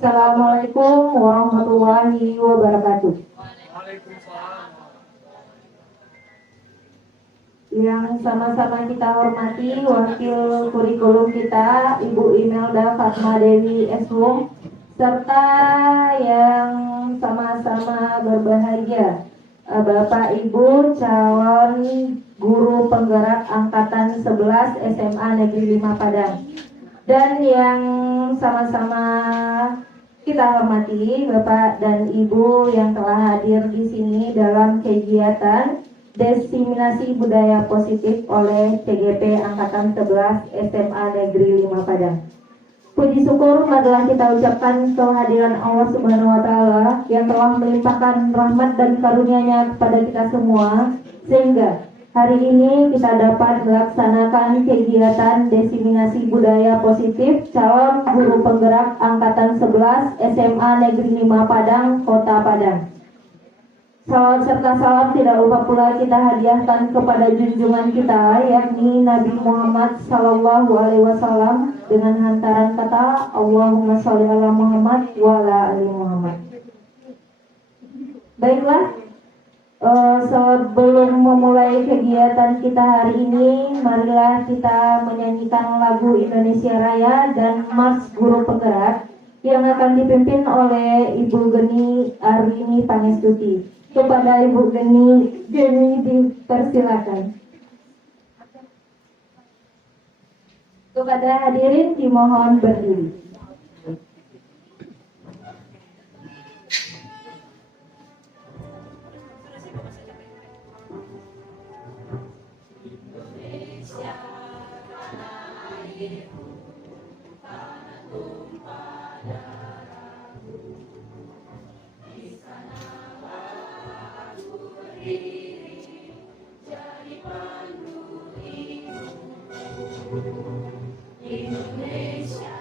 Assalamualaikum warahmatullahi wabarakatuh. Waalaikumsalam. Yang sama-sama kita hormati wakil kurikulum kita Ibu Imelda Fatma Dewi Eshum, serta yang sama-sama berbahagia Bapak Ibu calon guru penggerak angkatan 11 SMA Negeri 5 Padang, dan yang sama-sama kita hormati Bapak dan Ibu yang telah hadir di sini dalam kegiatan Diseminasi Budaya Positif oleh CGP Angkatan 11 SMA Negeri 5 Padang. Puji syukur adalah kita ucapkan kehadiran Allah Subhanahu wa Ta'ala yang telah melimpahkan rahmat dan karunia-Nya kepada kita semua, sehingga hari ini kita dapat melaksanakan kegiatan Diseminasi Budaya Positif calon guru penggerak angkatan 11 SMA Negeri 5 Padang, Kota Padang. Salawat serta salam tidak lupa pula kita hadiahkan kepada junjungan kita, yakni Nabi Muhammad Sallallahu Alaihi Wasallam, dengan hantaran kata Allahumma sholli ala Muhammad wa ala ali Muhammad. Baiklah, sebelum memulai kegiatan kita hari ini, marilah kita menyanyikan lagu Indonesia Raya dan Mars Guru Penggerak yang akan dipimpin oleh Ibu Geni Arini Pangestuti. Kepada Ibu Geni dipersilakan. Kepada hadirin dimohon berdiri. Indonesia tanah airku, tanah tumpah darahku, di sanalah aku berdiri, jadi pandu ibu. Indonesia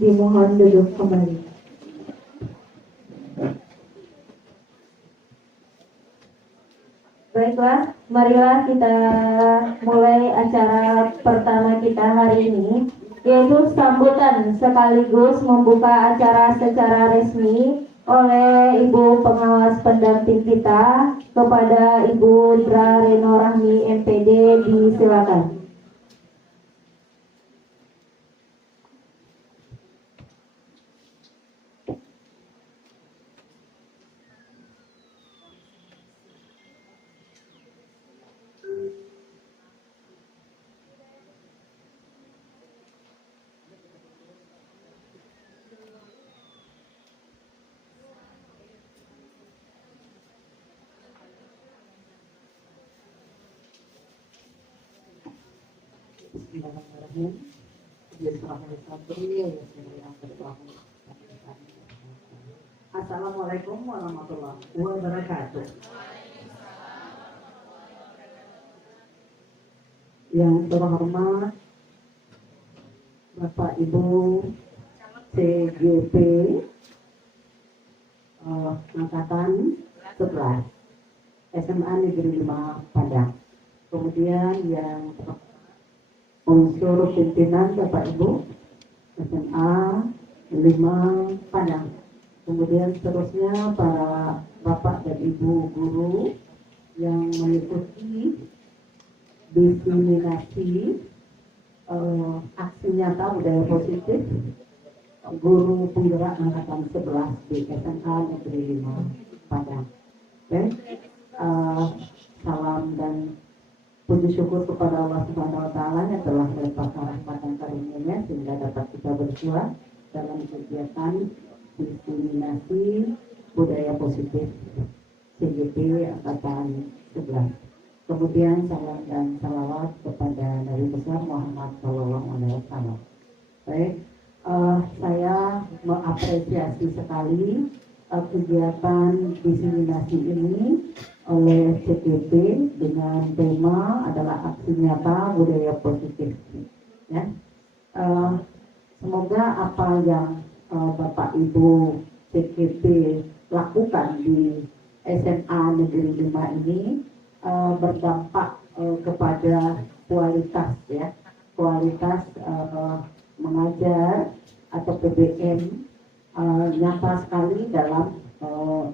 dimohon duduk kembali. Baiklah, marilah kita mulai acara pertama kita hari ini, yaitu sambutan sekaligus membuka acara secara resmi oleh Ibu Pengawas Pendamping kita kepada Ibu Dra Reno Rahmi MPD. Disilakan. Assalamualaikum warahmatullahi wabarakatuh. Yang terhormat Bapak Ibu CGP Angkatan 11 SMA Negeri 5 Padang. Kemudian yang unsur pimpinan Bapak Ibu SMA 5 Padang. Kemudian seterusnya para Bapak dan Ibu guru yang mengikuti diseminasi aksi nyata budaya positif guru penggerak angkatan 11 di SMA Negeri 5 Padang. Salam dan puji syukur kepada Allah Subhanahu wa Ta'ala yang telah melimpahkan rahmat dan karunia-Nya sehingga dapat kita bersuara dalam kegiatan diseminasi budaya positif CGP angkatan 11. Kemudian salam dan salawat kepada Nabi besar Muhammad SAW. Baik, saya mengapresiasi sekali kegiatan diseminasi ini oleh CGP dengan tema adalah aksi nyata budaya positif. Ya, semoga apa yang Bapak Ibu CGP lakukan di SMA Negeri 5 ini berdampak kepada kualitas, ya, kualitas mengajar atau PBM nyata sekali dalam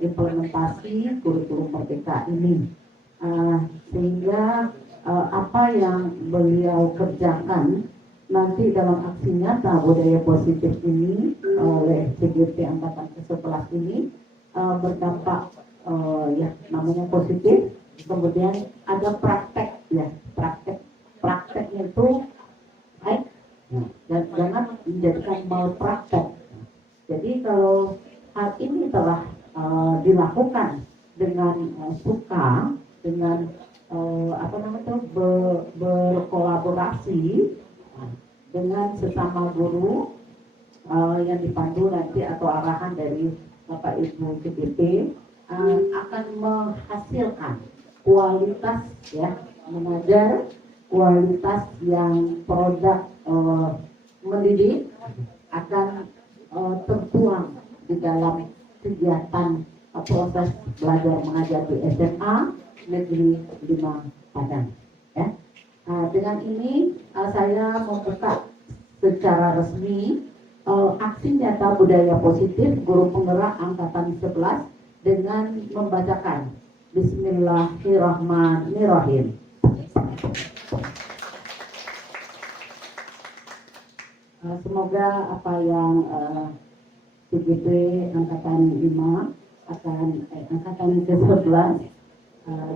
implementasi kurikulum merdeka ini, sehingga apa yang beliau kerjakan nanti dalam aksi nyata budaya positif ini oleh CGP angkatan ke-11 ini berdampak ya namanya positif. Kemudian ada praktek, ya, prakteknya itu baik, dan jangan menjadikan malpraktek. Jadi kalau hal ini telah dilakukan dengan suka, dengan berkolaborasi dengan sesama guru yang dipandu nanti atau arahan dari Bapak Ibu CGP akan menghasilkan kualitas, ya, mengajar kualitas yang produk mendidik akan tertuang di dalam kegiatan proses belajar mengajar di SMA Negeri 5 Padang. Ya. Dengan ini saya membuka secara resmi aksi nyata budaya positif guru penggerak angkatan 11 dengan membacakan Bismillahirrahmanirrahim. Semoga apa yang CGP angkatan 5 angkatan ke-11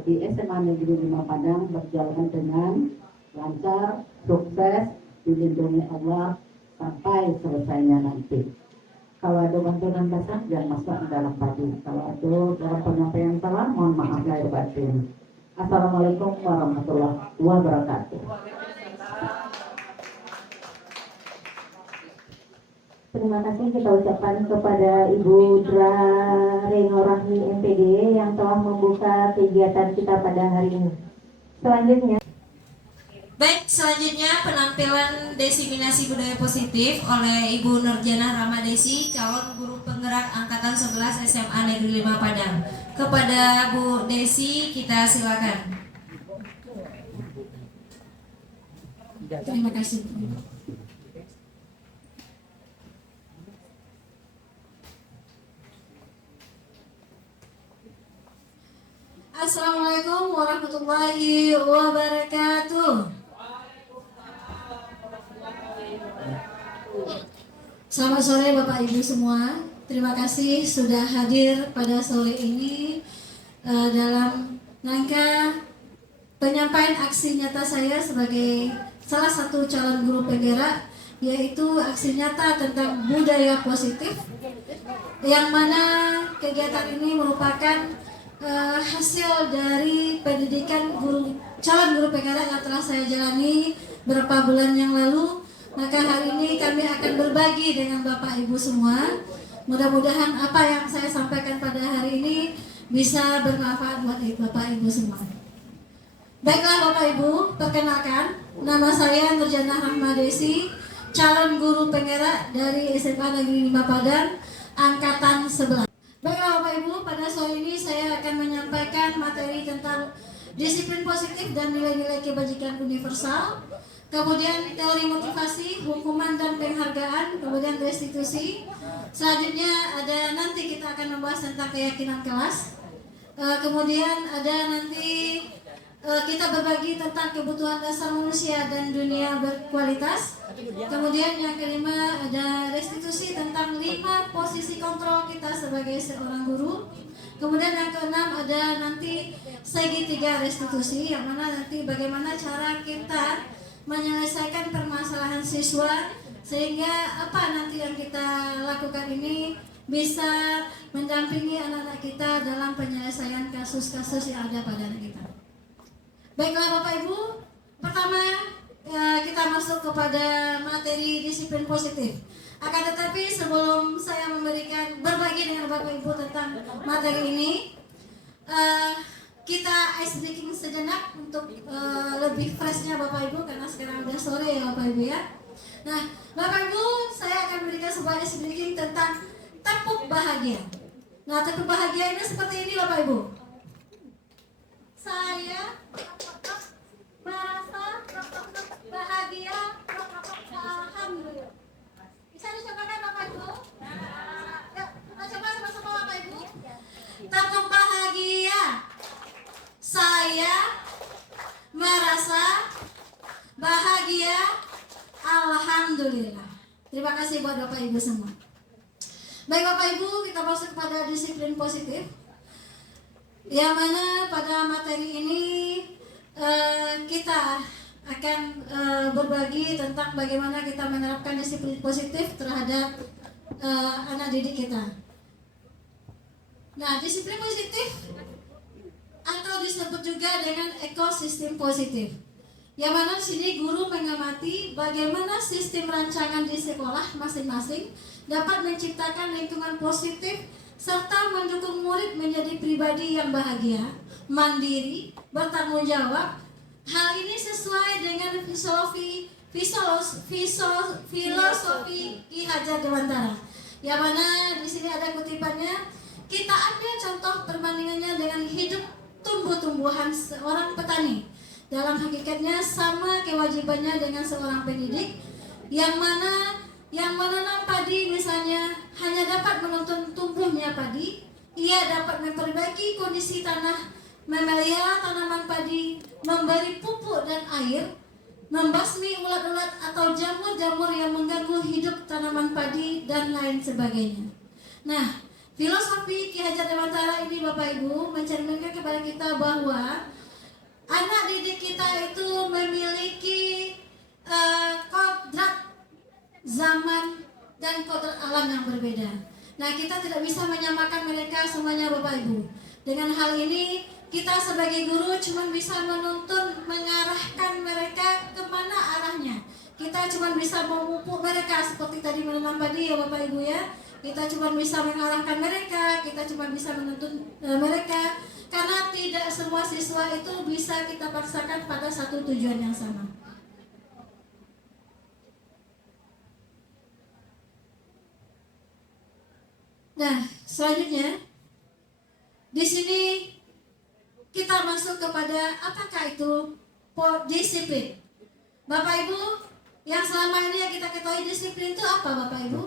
di SMA Negeri 5 Padang berjalan dengan lancar, sukses, dilindungi Allah sampai selesainya nanti. Kalau ada bantuan basah jangan masuk ke dalam padi. Kalau ada dalam penyampaian salah, mohon maaf lahir batin. Assalamualaikum warahmatullahi wabarakatuh. Terima kasih kita ucapkan kepada Ibu Dra Reno Rahmi MPD yang telah membuka kegiatan kita pada hari ini. Selanjutnya, Baik, selanjutnya penampilan diseminasi budaya positif oleh Ibu Nurjana Ramadesi, calon guru penggerak angkatan 11 SMA Negeri 5 Padang. Kepada Bu Desi, kita silakan. Terima kasih. Assalamualaikum warahmatullahi wabarakatuh. Selamat sore Bapak Ibu semua. Terima kasih sudah hadir pada sore ini dalam rangka penyampaian aksi nyata saya sebagai salah satu calon guru penggerak, yaitu aksi nyata tentang budaya positif, yang mana kegiatan ini merupakan hasil dari pendidikan calon guru penggerak yang telah saya jalani beberapa bulan yang lalu. Maka hari ini kami akan berbagi dengan Bapak Ibu semua. Mudah-mudahan apa yang saya sampaikan pada hari ini bisa bermanfaat buat Bapak Ibu semua. Baiklah Bapak Ibu, perkenalkan, nama saya Nurjana Ramadesi, calon guru penggerak dari SMA Negeri 5 Padang, angkatan 11. Baiklah Bapak Ibu, pada sore ini saya akan menyampaikan materi tentang disiplin positif dan nilai-nilai kebajikan universal, kemudian teori motivasi, hukuman dan penghargaan, kemudian restitusi. Selanjutnya nanti kita akan membahas tentang keyakinan kelas. Kemudian nanti kita berbagi tentang kebutuhan dasar manusia dan dunia berkualitas. Kemudian yang kelima ada restitusi tentang 5 posisi kontrol kita sebagai seorang guru. Kemudian yang keenam ada nanti segitiga restitusi, yang mana nanti bagaimana cara kita menyelesaikan permasalahan siswa sehingga apa nanti yang kita lakukan ini bisa mendampingi anak-anak kita dalam penyelesaian kasus-kasus yang ada pada anak kita. Baiklah Bapak Ibu, pertama kita masuk kepada materi disiplin positif. Akan tetapi sebelum saya berbagi dengan Bapak Ibu tentang materi ini, kita ice breaking sejenak untuk lebih freshnya Bapak Ibu, karena sekarang udah sore ya Bapak Ibu ya. Nah Bapak Ibu, saya akan berikan sebuah ice breaking tentang tepuk bahagia. Nah tepuk bahagia ini seperti ini Bapak Ibu. Saya merasa bahagia, alhamdulillah. Bisa dicobakan Bapak Ibu? Ya, kita coba sama-sama Bapak Ibu. Tepuk bahagia. Saya merasa bahagia, alhamdulillah. Terima kasih buat Bapak Ibu semua. Baik Bapak Ibu, kita masuk pada disiplin positif, yang mana pada materi ini kita akan berbagi tentang bagaimana kita menerapkan disiplin positif terhadap anak didik kita. Nah, disiplin positif atau disebut juga dengan ekosistem positif, yang mana di sini guru mengamati bagaimana sistem rancangan di sekolah masing-masing dapat menciptakan lingkungan positif serta mendukung murid menjadi pribadi yang bahagia, mandiri, bertanggung jawab. Hal ini sesuai dengan filosofi Ki Hajar Dewantara, yang mana di sini ada kutipannya. Kita ambil contoh perbandingannya dengan hidup tumbuh-tumbuhan seorang petani. Dalam hakikatnya sama kewajibannya dengan seorang pendidik, yang mana yang menanam padi misalnya hanya dapat menuntun tumbuhnya padi. Ia dapat memperbaiki kondisi tanah, memelihara tanaman padi, memberi pupuk dan air, membasmi ulat-ulat atau jamur-jamur yang mengganggu hidup tanaman padi, dan lain sebagainya. Nah, filosofi Ki Hajar Dewantara ini Bapak Ibu mencerminkan kepada kita bahwa anak didik kita itu memiliki kodrat zaman dan kodrat alam yang berbeda. Nah, kita tidak bisa menyamakan mereka semuanya Bapak Ibu. Dengan hal ini kita sebagai guru cuma bisa menuntun, mengarahkan mereka kemana arahnya. Kita cuma bisa memupuk mereka seperti tadi menanam padi ya Bapak Ibu ya. Kita cuma bisa mengarahkan mereka, kita cuma bisa menuntun mereka, karena tidak semua siswa itu bisa kita paksakan pada satu tujuan yang sama. Selanjutnya, di sini kita masuk kepada apakah itu disiplin. Bapak Ibu, yang selama ini yang kita ketahui disiplin itu apa Bapak Ibu?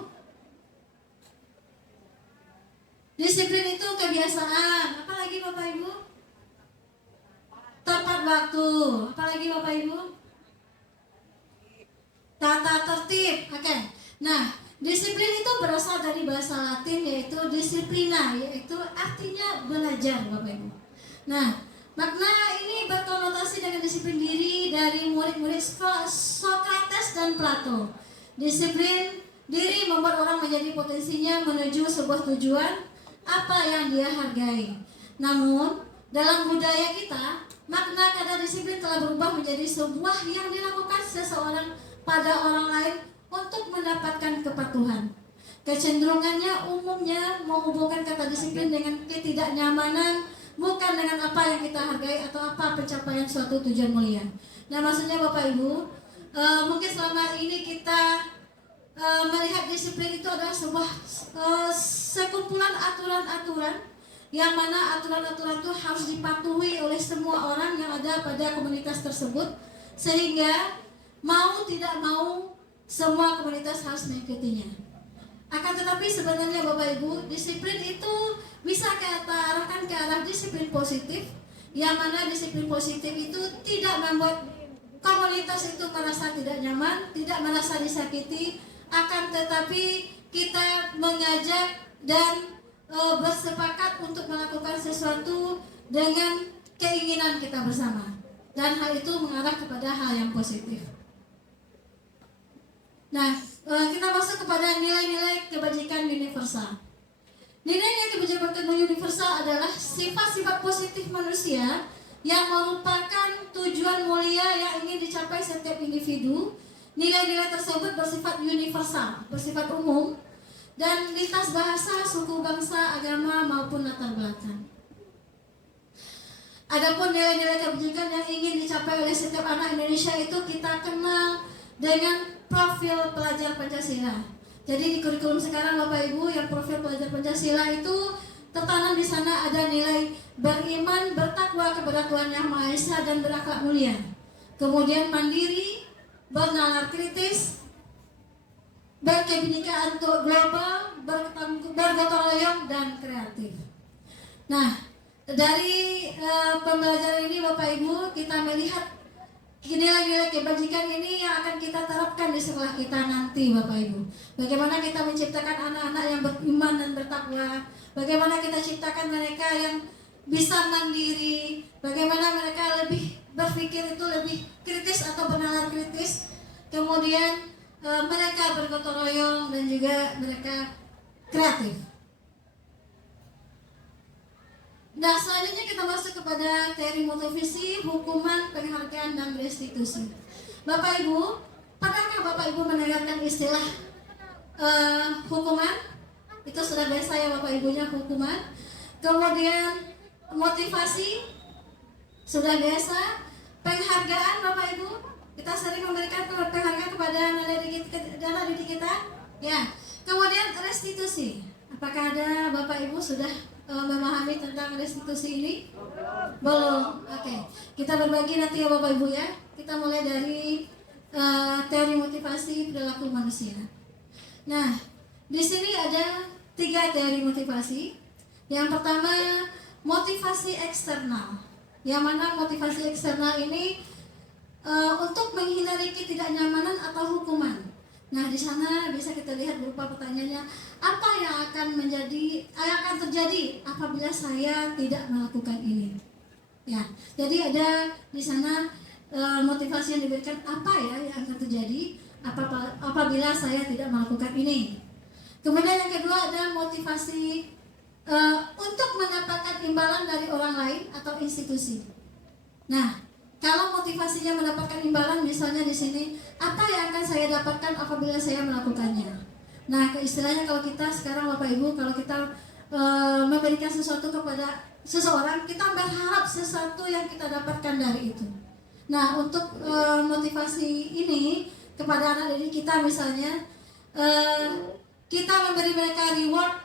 Disiplin itu kebiasaan, apalagi Bapak Ibu? Tepat waktu, apalagi Bapak Ibu? Tata tertib, oke. Nah, disiplin itu berasal dari bahasa Latin yaitu disiplina, yaitu artinya belajar Bapak Ibu. Nah, makna ini berkonotasi dengan disiplin diri dari murid-murid Sokrates dan Plato. Disiplin diri membuat orang menjadi potensinya menuju sebuah tujuan apa yang dia hargai. Namun, dalam budaya kita, makna kata disiplin telah berubah menjadi sebuah yang dilakukan seseorang pada orang lain untuk mendapatkan kepatuhan. Kecenderungannya umumnya menghubungkan kata disiplin dengan ketidaknyamanan, bukan dengan apa yang kita hargai atau apa pencapaian suatu tujuan mulia. Nah, maksudnya Bapak Ibu, mungkin selama ini kita melihat disiplin itu adalah sebuah sekumpulan aturan-aturan yang mana aturan-aturan itu harus dipatuhi oleh semua orang yang ada pada komunitas tersebut, sehingga mau tidak mau semua komunitas harus mengikutinya. Akan tetapi sebenarnya Bapak Ibu, disiplin itu bisa kita arahkan ke arah disiplin positif, yang mana disiplin positif itu tidak membuat komunitas itu merasa tidak nyaman, tidak merasa disakiti, akan tetapi kita mengajak dan bersepakat untuk melakukan sesuatu dengan keinginan kita bersama, dan hal itu mengarah kepada hal yang positif. Nah, kita masuk kepada nilai-nilai kebajikan universal. Nilai-nilai kebajikan universal adalah sifat-sifat positif manusia yang merupakan tujuan mulia yang ingin dicapai setiap individu. Nilai-nilai tersebut bersifat universal, bersifat umum, dan lintas bahasa, suku, bangsa, agama, maupun latar belakang. Adapun nilai-nilai kebajikan yang ingin dicapai oleh setiap anak Indonesia itu kita kenal dengan profil pelajar Pancasila. Jadi di kurikulum sekarang Bapak Ibu, yang profil pelajar Pancasila itu tertanam di sana ada nilai beriman, bertakwa kepada Tuhan Yang Maha Esa dan berakhlak mulia. Kemudian mandiri, bernalar kritis, berkebinekaan global, bergotong royong, dan kreatif. Nah, dari pembelajaran ini Bapak Ibu, kita melihat nilai-nilai kebajikan ini yang akan kita terapkan di sekolah kita nanti Bapak Ibu. Bagaimana kita menciptakan anak-anak yang beriman dan bertakwa, bagaimana kita ciptakan mereka yang bisa mandiri, bagaimana mereka lebih berpikir itu lebih kritis atau bernalar kritis, kemudian mereka bergotong royong, dan juga mereka kreatif. Nah, selanjutnya kita masuk kepada teori motivasi, hukuman, penghargaan, dan restitusi. Bapak Ibu, pernahkah Bapak Ibu mendengarkan istilah hukuman? Itu sudah biasa ya Bapak Ibunya, hukuman. Kemudian motivasi, sudah biasa. Penghargaan Bapak Ibu, kita sering memberikan penghargaan kepada anak didik kita. Ya. Kemudian restitusi. Apakah ada Bapak Ibu sudah memahami tentang restitusi ini? Belum. Oke. Kita berbagi nanti ya Bapak Ibu ya. Kita mulai dari teori motivasi perilaku manusia. Nah, di sini ada 3 teori motivasi. Yang pertama, motivasi eksternal. Yang mana motivasi eksternal ini untuk menghindari ketidaknyamanan atau hukuman. Nah, di sana bisa kita lihat berupa pertanyaannya, apa yang akan terjadi apabila saya tidak melakukan ini? Ya, jadi ada di sana motivasi yang diberikan, apa ya yang akan terjadi apabila saya tidak melakukan ini. Kemudian yang kedua ada motivasi untuk mendapatkan imbalan dari orang lain atau institusi. Nah, kalau motivasinya mendapatkan imbalan, misalnya di sini, apa yang akan saya dapatkan apabila saya melakukannya? Nah, istilahnya kalau kita sekarang Bapak Ibu, kalau kita memberikan sesuatu kepada seseorang, kita berharap sesuatu yang kita dapatkan dari itu. Nah, untuk motivasi ini kepada anak didik kita misalnya, kita memberi mereka reward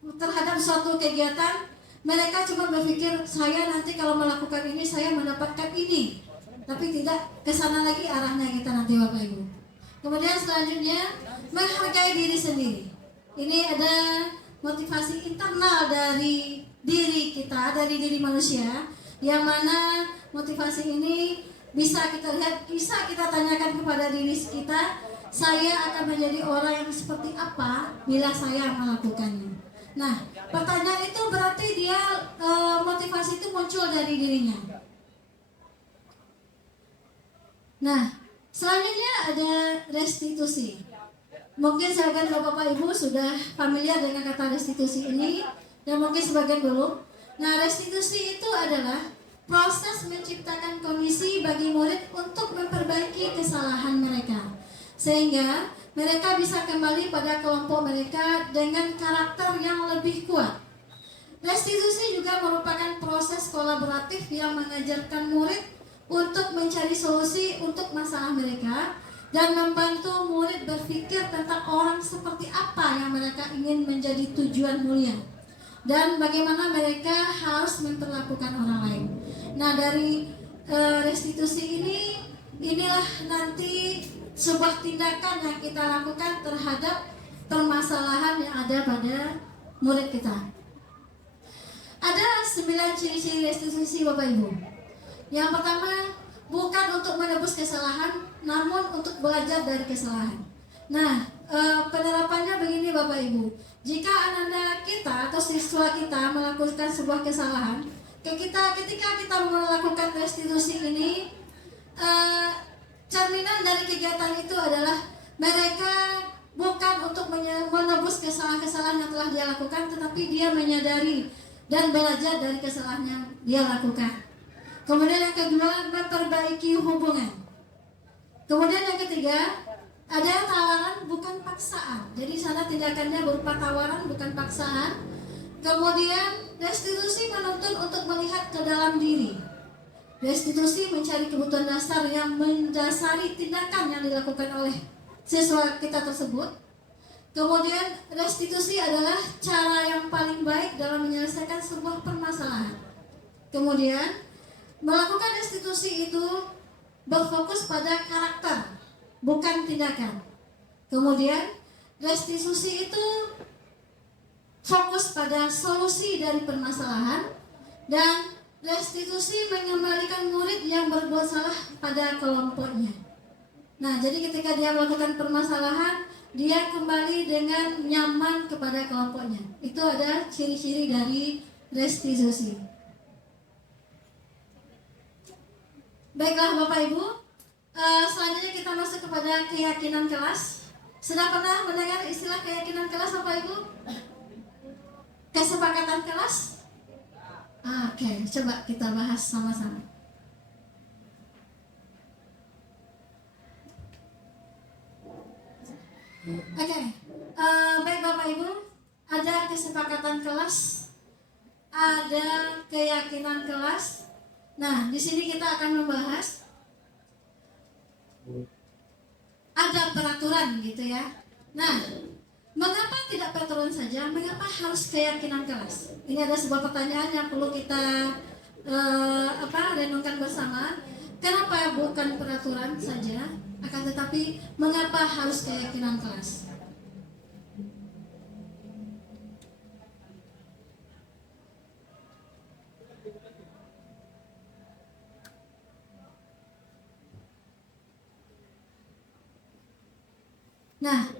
terhadap suatu kegiatan, mereka cuma berpikir saya nanti kalau melakukan ini saya mendapatkan ini, tapi tidak ke sana lagi arahnya kita nanti Bapak Ibu. Kemudian selanjutnya menghargai diri sendiri. Ini ada motivasi internal dari diri kita, dari diri manusia, yang mana motivasi ini bisa kita lihat, bisa kita tanyakan kepada diri kita, saya akan menjadi orang yang seperti apa bila saya melakukannya. Nah, pertanyaan itu berarti dia motivasi itu muncul dari dirinya. Nah, selanjutnya ada restitusi. Mungkin sebagian Bapak Ibu sudah familiar dengan kata restitusi ini, dan mungkin sebagian belum. Nah, restitusi itu adalah proses menciptakan kondisi bagi murid untuk memperbaiki kesalahan mereka, sehingga mereka bisa kembali pada kelompok mereka dengan karakter yang lebih kuat. Restitusi juga merupakan proses kolaboratif yang mengajarkan murid untuk mencari solusi untuk masalah mereka dan membantu murid berpikir tentang orang seperti apa yang mereka ingin menjadi tujuan mulia dan bagaimana mereka harus memperlakukan orang lain. Nah, dari restitusi inilah nanti sebuah tindakan yang kita lakukan terhadap permasalahan yang ada pada murid kita. Ada 9 ciri-ciri restitusi Bapak Ibu. Yang pertama, bukan untuk menebus kesalahan, namun untuk belajar dari kesalahan. Nah, penerapannya begini Bapak Ibu. Jika anak-anak kita atau siswa kita melakukan sebuah kesalahan, ketika kita melakukan restitusi ini, cerminan dari kegiatan itu adalah mereka bukan untuk menebus kesalahan-kesalahan yang telah dia lakukan, tetapi dia menyadari dan belajar dari kesalahan yang dia lakukan. Kemudian yang kedua, memperbaiki hubungan. Kemudian yang ketiga, ada tawaran bukan paksaan. Jadi sana tindakannya berupa tawaran bukan paksaan. Kemudian restitusi menuntut untuk melihat ke dalam diri. Restitusi mencari kebutuhan dasar yang mendasari tindakan yang dilakukan oleh siswa kita tersebut. Kemudian restitusi adalah cara yang paling baik dalam menyelesaikan sebuah permasalahan. Kemudian melakukan restitusi itu berfokus pada karakter, bukan tindakan. Kemudian restitusi itu fokus pada solusi dari permasalahan, dan restitusi mengembalikan murid yang berbuat salah pada kelompoknya. Nah, jadi ketika dia melakukan permasalahan, dia kembali dengan nyaman kepada kelompoknya. Itu ada ciri-ciri dari restitusi. Baiklah Bapak Ibu, selanjutnya kita masuk kepada keyakinan kelas. Sudah pernah mendengar istilah keyakinan kelas Bapak Ibu? Kesepakatan kelas? Oke, coba kita bahas sama-sama. Oke, baik Bapak Ibu, ada kesepakatan kelas, ada keyakinan kelas. Nah, di sini kita akan membahas ada peraturan gitu ya. Nah, mengapa tidak peraturan saja? Mengapa harus keyakinan kelas? Ini ada sebuah pertanyaan yang perlu kita renungkan bersama. Kenapa bukan peraturan saja? Akan tetapi mengapa harus keyakinan kelas? Nah,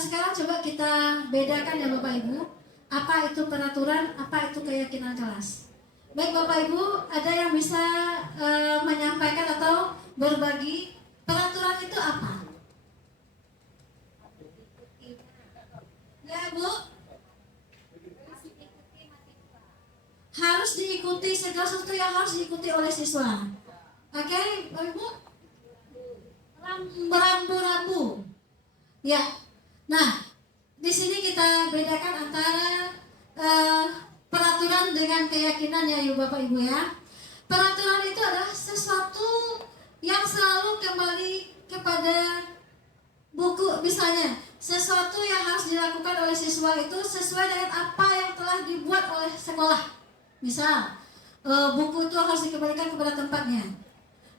sekarang coba kita bedakan ya Bapak Ibu, apa itu peraturan, apa itu keyakinan kelas. Baik Bapak Ibu, ada yang bisa menyampaikan atau berbagi peraturan itu apa? Ya Bu, harus diikuti, segala sesuatu yang harus diikuti oleh siswa. Oke, Bapak Ibu, rambu-rambu. Ya, nah di sini kita bedakan antara peraturan dengan keyakinan ya Bapak Ibu ya. Peraturan itu adalah sesuatu yang selalu kembali kepada buku misalnya sesuatu yang harus dilakukan oleh siswa itu sesuai dengan apa yang telah dibuat oleh sekolah. Misal buku itu harus dikembalikan kepada tempatnya.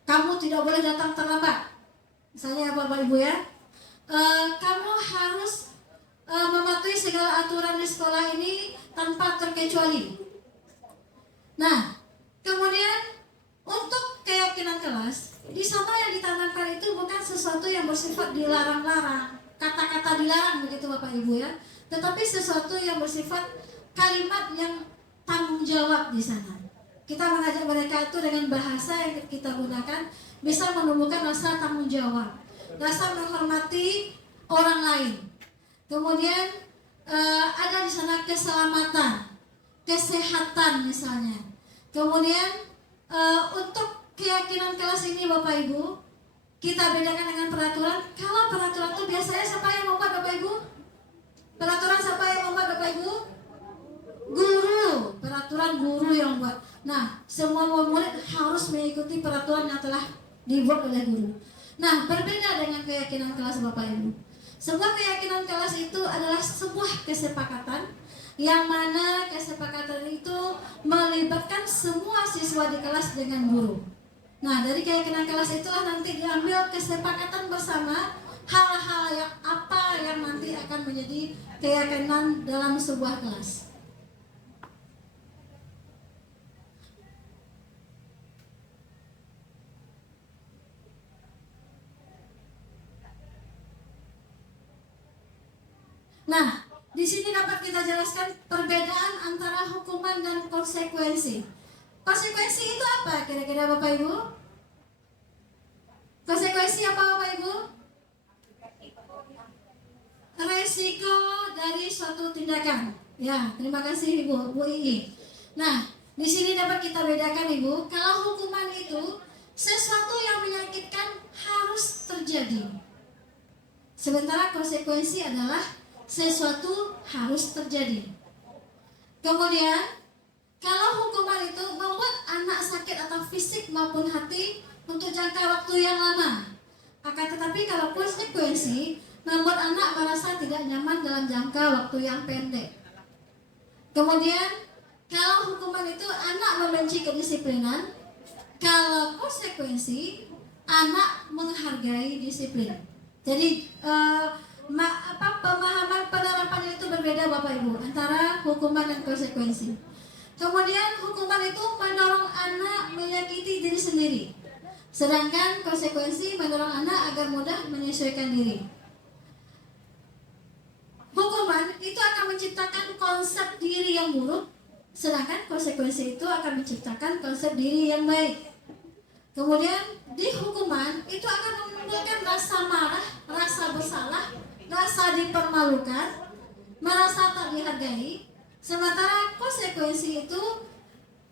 Kamu tidak boleh datang terlambat. Misalnya Bapak Ibu ya, kamu harus mematuhi segala aturan di sekolah ini tanpa terkecuali. Nah, kemudian untuk keyakinan kelas, di sana yang ditanamkan itu bukan sesuatu yang bersifat dilarang-larang, kata-kata dilarang begitu Bapak Ibu ya, tetapi sesuatu yang bersifat kalimat yang tanggung jawab di sana. Kita mengajak mereka itu dengan bahasa yang kita gunakan bisa menumbuhkan rasa tanggung jawab, rasa menghormati orang lain. Kemudian ada di sana keselamatan, kesehatan misalnya. Kemudian untuk keyakinan kelas ini Bapak Ibu, kita bedakan dengan peraturan. Kalau peraturan itu biasanya siapa yang membuat Bapak Ibu? Peraturan siapa yang membuat Bapak Ibu? Guru. Peraturan guru yang buat. Nah, semua murid harus mengikuti peraturan yang telah dibuat oleh guru. Nah, berbeda dengan keyakinan kelas Bapak Ibu. Sebuah keyakinan kelas itu adalah sebuah kesepakatan yang mana kesepakatan itu melibatkan semua siswa di kelas dengan guru. Nah, dari keyakinan kelas itulah nanti diambil kesepakatan bersama hal-hal yang apa yang nanti akan menjadi keyakinan dalam sebuah kelas. Nah, di sini dapat kita jelaskan perbedaan antara hukuman dan konsekuensi. Konsekuensi itu apa kira-kira Bapak Ibu? Konsekuensi apa Bapak Ibu? Resiko dari suatu tindakan. Ya, terima kasih Ibu, Bu Ii. Nah, di sini dapat kita bedakan Ibu, kalau hukuman itu sesuatu yang menyakitkan harus terjadi. Sementara konsekuensi adalah sesuatu harus terjadi. Kemudian, kalau hukuman itu membuat anak sakit atau fisik maupun hati untuk jangka waktu yang lama. Akan tetapi kalau konsekuensi membuat anak merasa tidak nyaman dalam jangka waktu yang pendek. Kemudian, kalau hukuman itu anak membenci kedisiplinan, kalau konsekuensi anak menghargai disiplin. Jadi pemahaman penerapannya itu berbeda Bapak Ibu antara hukuman dan konsekuensi. Kemudian hukuman itu mendorong anak menyakiti diri sendiri, sedangkan konsekuensi mendorong anak agar mudah menyesuaikan diri. Hukuman itu akan menciptakan konsep diri yang buruk, sedangkan konsekuensi itu akan menciptakan konsep diri yang baik. Kemudian di hukuman itu akan menimbulkan rasa marah, rasa bersalah, rasa dipermalukan, merasa tak dihargai. Sementara konsekuensi itu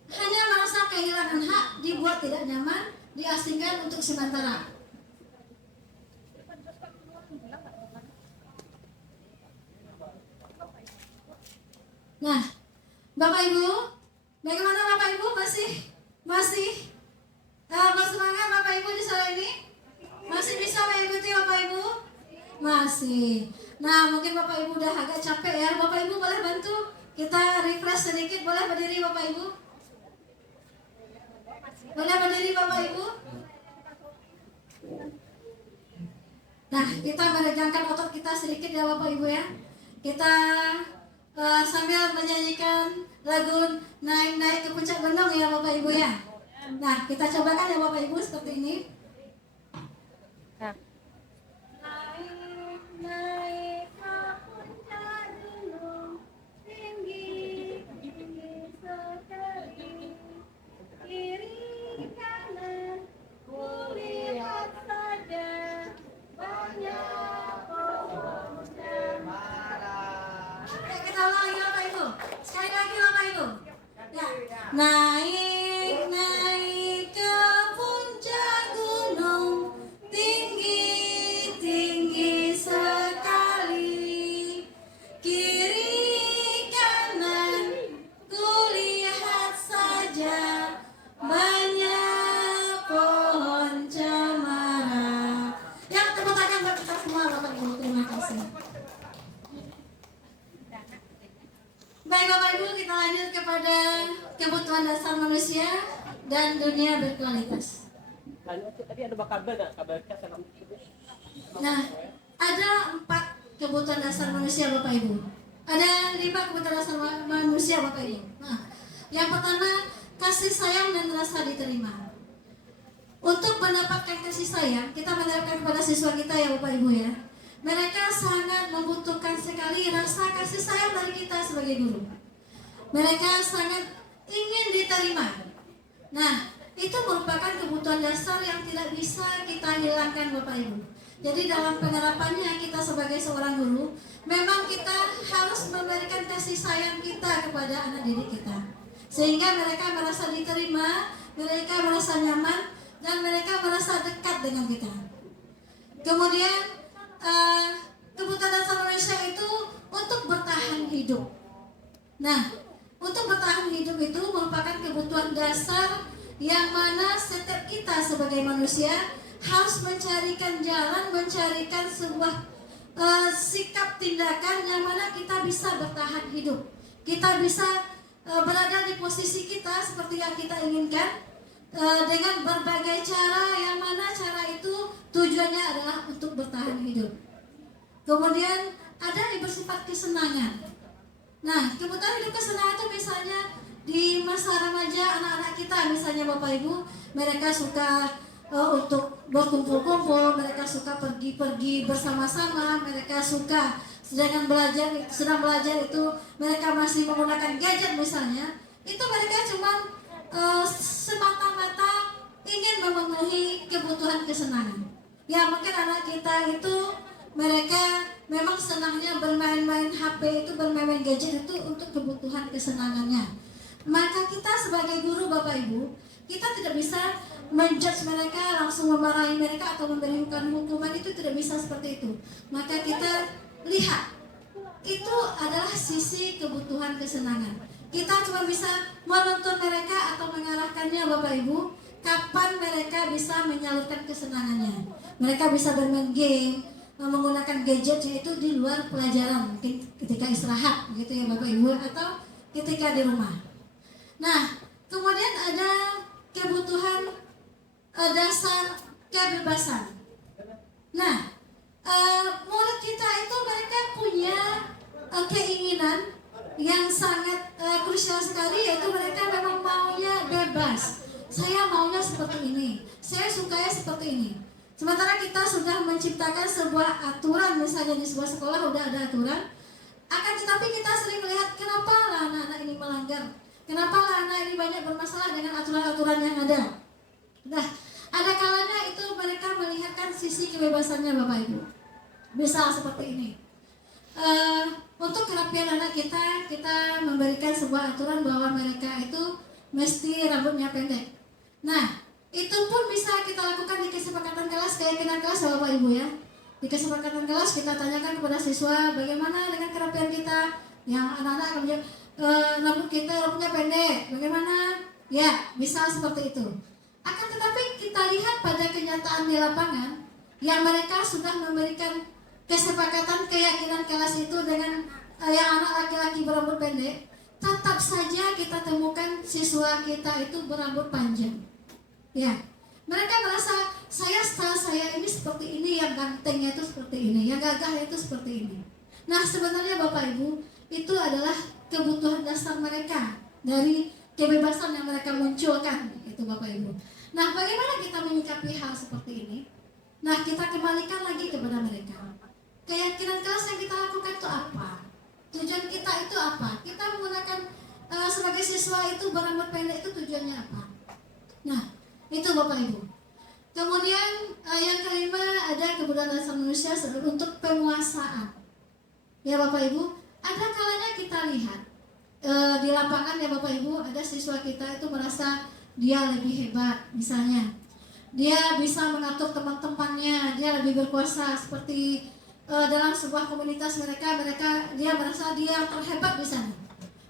hanya merasa kehilangan hak, dibuat tidak nyaman, diasingkan untuk sementara. Nah, Bapak Ibu, bagaimana Bapak Ibu masih bersemangat Bapak Ibu di sore ini? Masih bisa mengikuti Bapak Ibu? Masih. Nah, mungkin Bapak Ibu udah agak capek ya. Bapak Ibu boleh bantu kita refresh sedikit, boleh berdiri Bapak Ibu? Boleh berdiri Bapak Ibu? Nah, kita meregangkan otot kita sedikit ya Bapak Ibu ya. Kita sambil menyanyikan lagu Naik-Naik ke Puncak Gunung ya Bapak Ibu ya. Nah, kita cobakan ya Bapak Ibu seperti ini. Naik-naik ke puncak gunung, tinggi sekali, kiri kanan kulihat saja banyak pohon cemara. Ya, kita ulangi Bapak Ibu. Sekali lagi Bapak Ibu. Ya. Naik ke puncak gunung, tinggi sekali. manusia dan dunia berkualitas. Tadi ada kabel nggak? Kabel cas yang Nah, ada 4 kebutuhan dasar manusia Bapak Ibu. Ada 5 kebutuhan dasar manusia Bapak Ibu. Nah, yang pertama kasih sayang dan rasa diterima. Untuk mendapatkan kasih sayang, kita menerapkan kepada siswa kita ya Bapak Ibu ya. Mereka sangat membutuhkan sekali rasa kasih sayang dari kita sebagai guru. Mereka sangat ingin diterima. Nah, itu merupakan kebutuhan dasar yang tidak bisa kita hilangkan Bapak Ibu. Jadi dalam penerapannya kita sebagai seorang guru, memang kita harus memberikan kasih sayang kita kepada anak didik kita. Sehingga mereka merasa diterima, mereka merasa nyaman, dan mereka merasa dekat dengan kita. Kemudian kebutuhan dasar manusia itu untuk bertahan hidup. Nah, untuk bertahan hidup itu merupakan kebutuhan dasar yang mana setiap kita sebagai manusia harus mencarikan jalan, mencarikan sebuah sikap tindakan yang mana kita bisa bertahan hidup. Kita bisa berada di posisi kita seperti yang kita inginkan dengan berbagai cara yang mana cara itu tujuannya adalah untuk bertahan hidup. Kemudian ada yang bersifat kesenangan. Nah, kebutuhan hidup kesenangan itu misalnya di masa remaja anak-anak kita misalnya Bapak Ibu, mereka suka untuk berkumpul-kumpul, mereka suka pergi-pergi bersama-sama, mereka suka sedang belajar itu mereka masih menggunakan gadget misalnya, itu mereka cuma semata-mata ingin memenuhi kebutuhan kesenangan. Ya mungkin anak kita itu mereka memang senangnya bermain-main HP itu, bermain-main gadget itu untuk kebutuhan kesenangannya. Maka kita sebagai guru Bapak Ibu, kita tidak bisa menjudge mereka, langsung memarahi mereka atau memberikan hukuman, itu tidak bisa seperti itu. Maka kita lihat, itu adalah sisi kebutuhan kesenangan. Kita cuma bisa menuntun mereka atau mengarahkannya Bapak Ibu, kapan mereka bisa menyalurkan kesenangannya. Mereka bisa bermain game, menggunakan gadget yaitu di luar pelajaran, mungkin ketika istirahat gitu ya Bapak Ibu, atau ketika di rumah. Nah, kemudian ada kebutuhan dasar kebebasan. Nah, murid kita itu mereka punya keinginan yang sangat krusial sekali, yaitu mereka memang maunya bebas. Saya maunya seperti ini, saya sukanya seperti ini. Sementara kita sudah menciptakan sebuah aturan, misalnya di sebuah sekolah udah ada aturan, akan tetapi kita sering melihat kenapa lah anak-anak ini melanggar, kenapa lah anak ini banyak bermasalah dengan aturan-aturan yang ada. Nah, ada kalanya itu mereka melihatkan sisi kebebasannya Bapak Ibu. Bisa seperti ini. Untuk kerapian anak kita memberikan sebuah aturan bahwa mereka itu mesti rambutnya pendek. Nah, itu pun bisa kita lakukan di kesepakatan kelas, keyakinan kelas Bapak Ibu ya. Di kesepakatan kelas kita tanyakan kepada siswa bagaimana dengan kerapian kita. Yang anak-anak akan menjawab, rambut kita rambutnya pendek, bagaimana? Ya, bisa seperti itu. Akan tetapi kita lihat pada kenyataan di lapangan yang mereka sudah memberikan kesepakatan keyakinan kelas itu dengan yang anak laki-laki berambut pendek, tetap saja kita temukan siswa kita itu berambut panjang. Ya, mereka merasa style saya ini seperti ini, yang gantengnya itu seperti ini, yang gagah itu seperti ini. Nah, sebenarnya Bapak Ibu, itu adalah kebutuhan dasar mereka dari kebebasan yang mereka munculkan, itu Bapak Ibu. Nah, bagaimana kita menyikapi hal seperti ini? Nah, kita kembalikan lagi kepada mereka. Keyakinan kelas yang kita lakukan itu apa? Tujuan kita itu apa? Kita menggunakan sebagai siswa itu berambut pendek itu tujuannya apa? Nah, itu Bapak Ibu. Kemudian yang kelima ada kebutuhan dasar manusia untuk penguasaan. Ya Bapak Ibu, ada kalanya kita lihat di lapangan ya Bapak Ibu, ada siswa kita itu merasa dia lebih hebat, misalnya dia bisa mengatur teman-temannya, dia lebih berkuasa seperti dalam sebuah komunitas dia merasa dia terhebat di sana.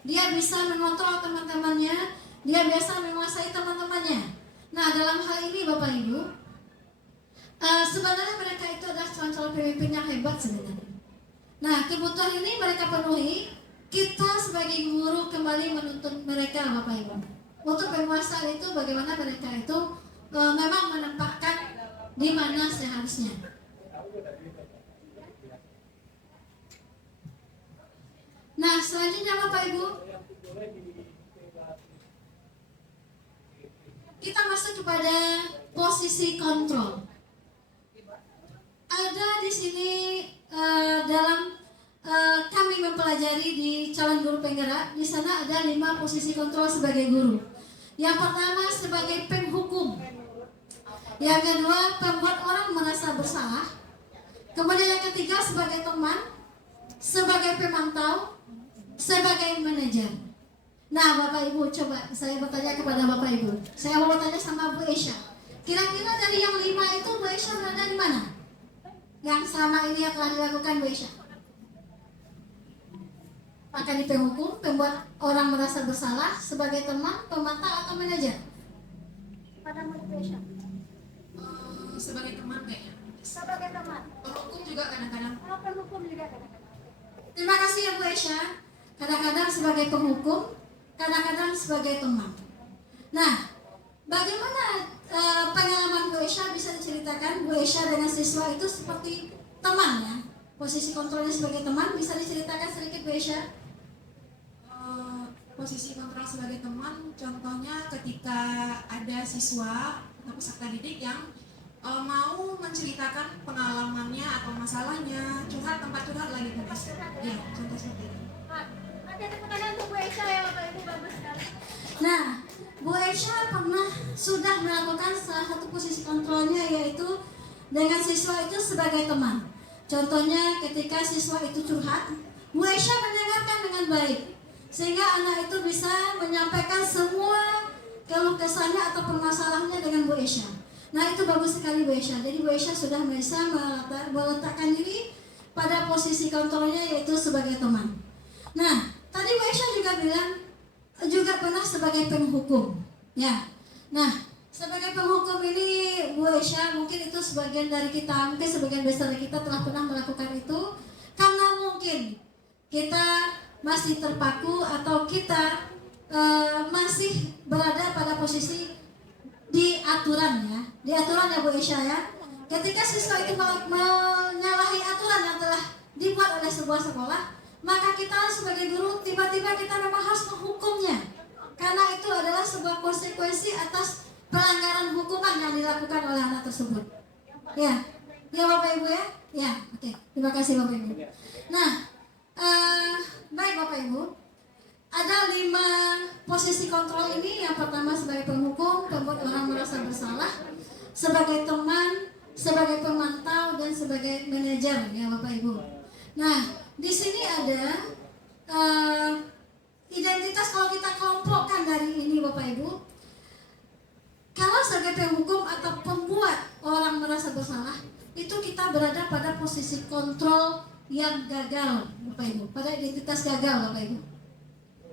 Dia bisa mengontrol teman-temannya, dia biasa menguasai teman-temannya. Nah, dalam hal ini Bapak Ibu, sebenarnya mereka itu adalah calon-calon pemimpin yang hebat sebenarnya. Nah, kebutuhan ini mereka penuhi, kita sebagai guru kembali menuntun mereka Bapak Ibu. Untuk penguasa itu bagaimana mereka itu memang menempatkan di mana seharusnya. Nah, selanjutnya Bapak Ibu, kita masuk kepada posisi kontrol. Ada di sini dalam kami mempelajari di calon guru penggerak, di sana ada 5 posisi kontrol sebagai guru. Yang pertama sebagai penghukum, yang kedua pembuat orang merasa bersalah, kemudian yang ketiga sebagai teman, sebagai pemantau, sebagai manajer. Nah, Bapak Ibu, coba saya bertanya kepada Bapak Ibu. Saya mau bertanya sama Bu Esha. Kira-kira dari yang 5 itu Bu Esha berada di mana? Yang selama ini yang telah dilakukan Bu Esha? Apakah di penghukum, pembuat orang merasa bersalah, sebagai teman, pemantau, atau manajer? Pada Bu Esha. Sebagai teman kayaknya. Sebagai teman. Penghukum juga kadang-kadang. Penghukum juga kadang-kadang. Terima kasih ya Bu Esha. Kadang-kadang sebagai penghukum, kadang-kadang sebagai teman. Nah, bagaimana pengalaman Bu Esha bisa diceritakan? Bu Esha dengan siswa itu seperti teman ya. Posisi kontrolnya sebagai teman bisa diceritakan sedikit Bu Esha? Posisi kontrol sebagai teman, contohnya ketika ada siswa atau peserta didik yang mau menceritakan pengalamannya atau masalahnya, curhat tempat curhat lagi tulis. Ya, contoh seperti itu. Ada tepuk tangan untuk Bu Esha ya Bapak Ibu, bagus sekali. Nah, Bu Esha sudah melakukan salah satu posisi kontrolnya, yaitu dengan siswa itu sebagai teman. Contohnya ketika siswa itu curhat, Bu Esha mendengarkan dengan baik, sehingga anak itu bisa menyampaikan semua keluh kesahnya atau permasalahannya dengan Bu Esha. Nah, itu bagus sekali Bu Esha. Jadi Bu Esha sudah bisa meletakkan diri pada posisi kontrolnya, yaitu sebagai teman. Nah, tadi Bu Esha juga bilang juga pernah sebagai penghukum, ya. Nah, sebagai penghukum ini Bu Esha mungkin itu sebagian dari kita, mungkin sebagian besar dari kita telah pernah melakukan itu, karena mungkin kita masih terpaku atau kita masih berada pada posisi di aturan ya, di aturan ya Bu Esha ya. Ketika siswa itu menyalahi aturan yang telah dibuat oleh sebuah sekolah, maka kita sebagai guru tiba-tiba kita memang harus menghukumnya, karena itu adalah sebuah konsekuensi atas pelanggaran hukuman yang dilakukan oleh anak tersebut. Ya, ya Bapak Ibu ya, ya, oke. Terima kasih Bapak Ibu. Nah, baik Bapak Ibu, ada 5 posisi kontrol ini. Yang pertama sebagai penghukum, pembuat orang merasa bersalah, sebagai teman, sebagai pemantau, dan sebagai manajer ya Bapak Ibu. Nah, di sini ada identitas. Kalau kita kelompokkan dari ini Bapak Ibu, kalau sebagai penghukum atau pembuat orang merasa bersalah, itu kita berada pada posisi kontrol yang gagal Bapak Ibu, pada identitas gagal Bapak Ibu.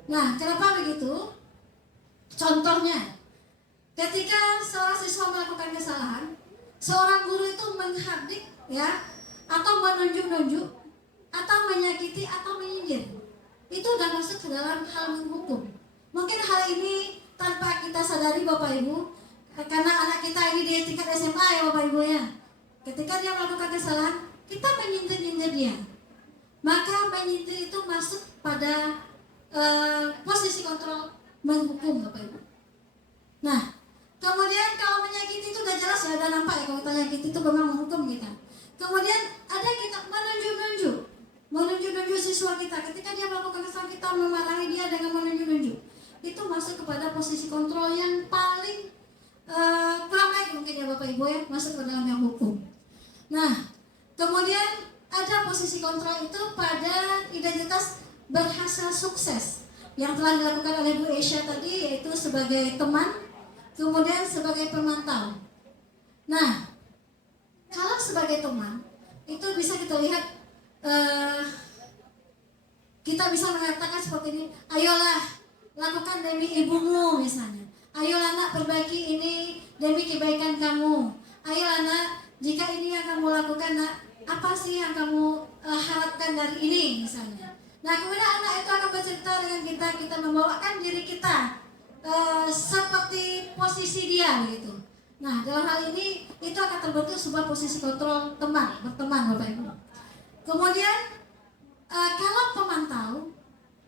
Nah, kenapa begitu? Contohnya, ketika seorang siswa melakukan kesalahan, seorang guru itu menghardik ya, atau menunjuk-nunjuk, atau menyakiti, atau menyindir, itu sudah masuk ke dalam hal menghukum. Mungkin hal ini tanpa kita sadari Bapak Ibu, karena anak kita ini di tingkat SMA ya Bapak Ibu ya. Ketika dia melakukan kesalahan, kita menyindir-nyindir dia, maka menyindir itu masuk pada posisi kontrol menghukum Bapak Ibu. Nah, kemudian kalau menyakiti itu udah jelas ya, udah nampak ya, kalau kita menyakiti itu memang menghukum kita. Kemudian ada kita menunjuk-nunjuk siswa kita. Ketika dia melakukan kesalahan, kita memarahi dia dengan menunjuk-nunjuk. Itu masuk kepada posisi kontrol yang paling kurang baik mungkin ya Bapak Ibu ya, masuk ke dalam yang hukum. Nah, kemudian ada posisi kontrol itu pada identitas berhasil sukses yang telah dilakukan oleh Bu Esha tadi, yaitu sebagai teman, kemudian sebagai pemantau. Nah, kalau sebagai teman itu bisa kita lihat, kita bisa mengatakan seperti ini, ayolah lakukan demi ibumu misalnya, ayolah nak perbaiki ini demi kebaikan kamu, ayolah nak, jika ini yang kamu lakukan nak, apa sih yang kamu harapkan dari ini misalnya. Nah, kemudian anak itu akan bercerita dengan kita, kita membawakan diri kita seperti posisi dia gitu. Nah, dalam hal ini itu akan terbentuk sebuah posisi kontrol teman, berteman Bapak Ibu. Kemudian kalau pemantau,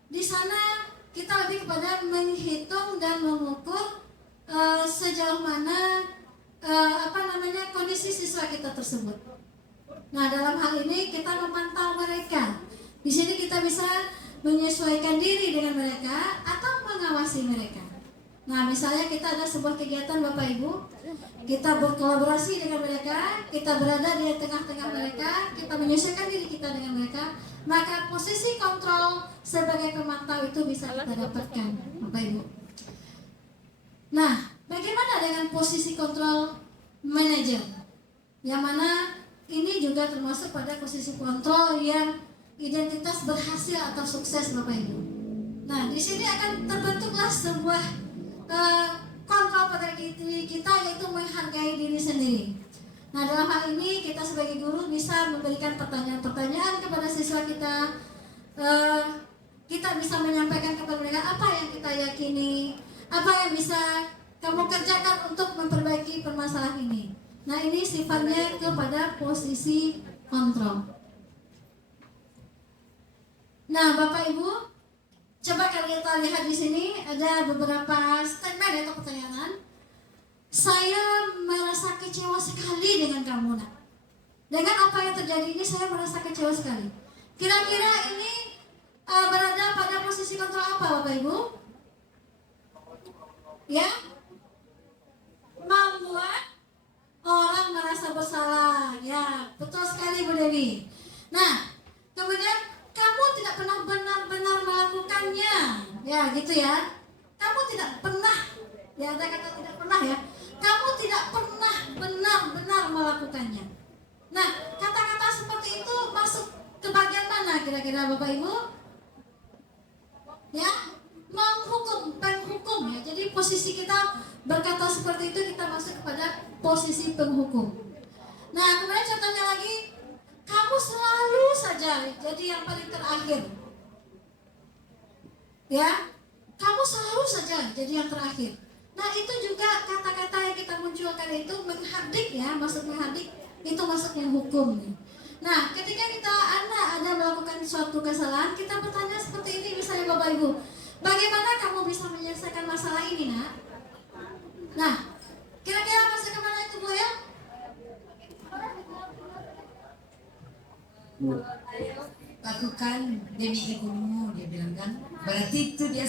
di sana kita lebih kepada menghitung dan mengukur sejauh mana kondisi siswa kita tersebut. Nah, dalam hal ini kita memantau mereka. Di sini kita bisa menyesuaikan diri dengan mereka atau mengawasi mereka. Nah, misalnya kita ada sebuah kegiatan Bapak Ibu, kita berkolaborasi dengan mereka, kita berada di tengah-tengah mereka, kita menyesuaikan diri kita dengan mereka, maka posisi kontrol sebagai pemantau itu bisa kita dapatkan Bapak Ibu. Nah, bagaimana dengan posisi kontrol manajer? Yang mana ini juga termasuk pada posisi kontrol yang identitas berhasil atau sukses Bapak Ibu. Nah, di sini akan terbentuklah sebuah kontrol pada diri kita, yaitu menghargai diri sendiri. Nah, dalam hal ini kita sebagai guru bisa memberikan pertanyaan-pertanyaan kepada siswa kita. Kita bisa menyampaikan kepada mereka apa yang kita yakini, apa yang bisa kamu kerjakan untuk memperbaiki permasalahan ini. Nah, ini sifatnya kepada posisi kontrol. Nah, Bapak Ibu, coba kita lihat di sini ada beberapa statement atau pertanyaan. Saya merasa kecewa sekali dengan kamu, nak. Dengan apa yang terjadi ini, saya merasa kecewa sekali. Kira-kira ini berada pada posisi kontrol apa, Bapak Ibu? Ya, membuat orang merasa bersalah. Ya, betul sekali Bu Dewi. Nah, kemudian kamu tidak pernah benar-benar melakukannya. Ya, gitu ya. Kamu tidak pernah, ya ada kata tidak pernah ya. Kamu tidak pernah benar-benar melakukannya. Nah, kata-kata seperti itu masuk ke bagian mana kira-kira Bapak Ibu? Ya, menghukum, penghukum ya. Jadi posisi kita berkata seperti itu, kita masuk kepada posisi penghukum. Nah, kemudian contohnya lagi, kamu selalu saja jadi yang paling terakhir. Ya, kamu selalu saja jadi yang terakhir. Nah, itu juga kata-kata yang kita munculkan itu menghardik ya, maksud menghardik itu masuknya hukum. Nah, ketika anak ada melakukan suatu kesalahan, kita bertanya seperti ini misalnya Bapak Ibu, bagaimana kamu bisa menyelesaikan masalah ini, nak? Nah, kira-kira masuk kemana itu Bu ya? Lakukan demi ibumu, dia bilang kan. Berarti itu dia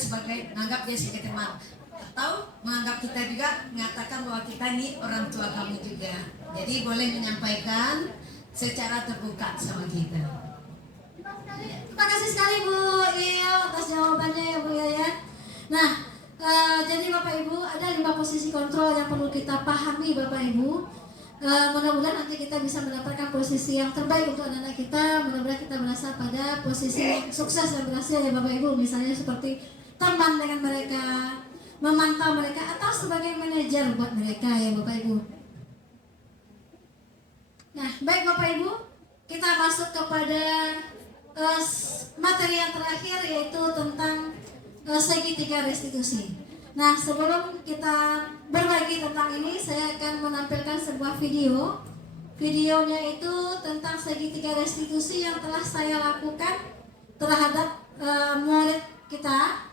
menganggap dia sebagai teman. Atau menganggap kita juga mengatakan bahwa kita ini orang tua kamu juga. Jadi boleh menyampaikan secara terbuka sama kita. Terima kasih sekali Bu Il atas jawabannya ya Bu ya. Nah, jadi Bapak Ibu ada 5 posisi kontrol yang perlu kita pahami Bapak Ibu. Mudah-mudahan nanti kita bisa mendapatkan posisi yang terbaik untuk anak-anak kita. Mudah-mudahan kita merasa pada posisi yang sukses dan berhasil ya Bapak Ibu. Misalnya seperti teman dengan mereka, memantau mereka, atau sebagai manajer buat mereka ya Bapak Ibu. Nah, baik Bapak Ibu, kita masuk kepada materi yang terakhir, yaitu tentang segitiga restitusi. Nah, sebelum kita berbagi tentang ini, saya akan menampilkan sebuah video. Videonya itu tentang segitiga restitusi yang telah saya lakukan terhadap murid kita.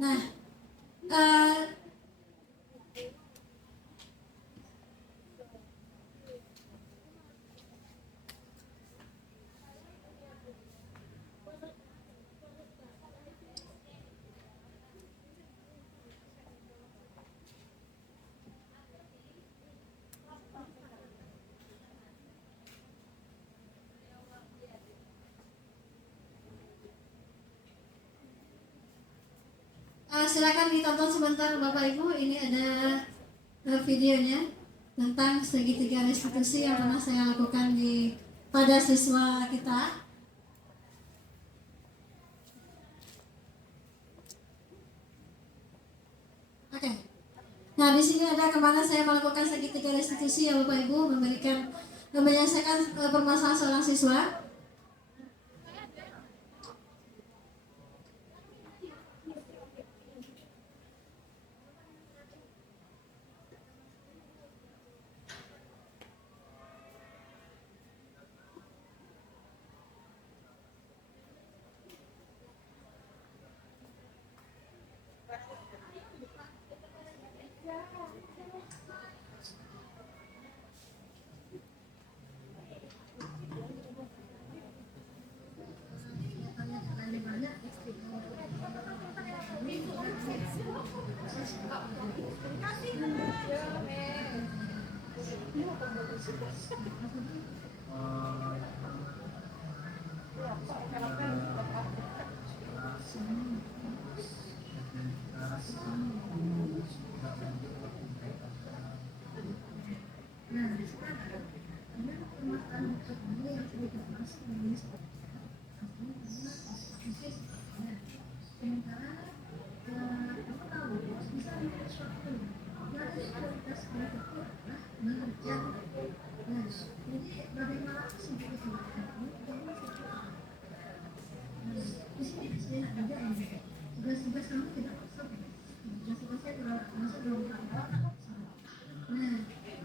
Nah, silakan ditonton sebentar Bapak Ibu. Ini ada videonya tentang segitiga restitusi yang pernah saya lakukan pada siswa kita. Oke. Nah, di sini ada kemana saya melakukan segitiga restitusi ya Bapak Ibu, menyelesaikan permasalahan seorang siswa.